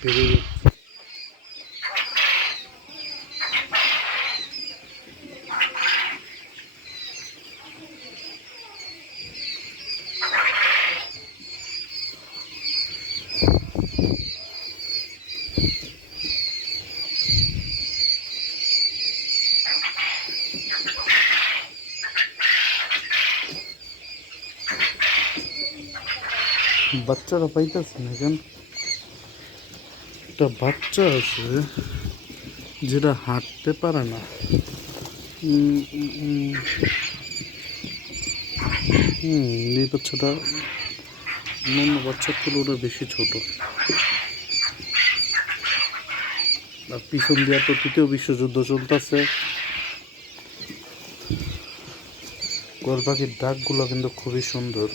বেড়ে যাচ্ছে। বাচ্চারা পাইতেছে না কেন? একটা বাচ্চা আছে যেটা হাঁটতে পারে না। এই বাচ্চাটা অন্যান্য বাচ্চার তুলনায় বেশি ছোট। আর পিছন দিয়া তো তৃতীয় বিশ্বযুদ্ধ চলতেছে। কোয়েল পাখির ডাকগুলো কিন্তু খুবই সুন্দর।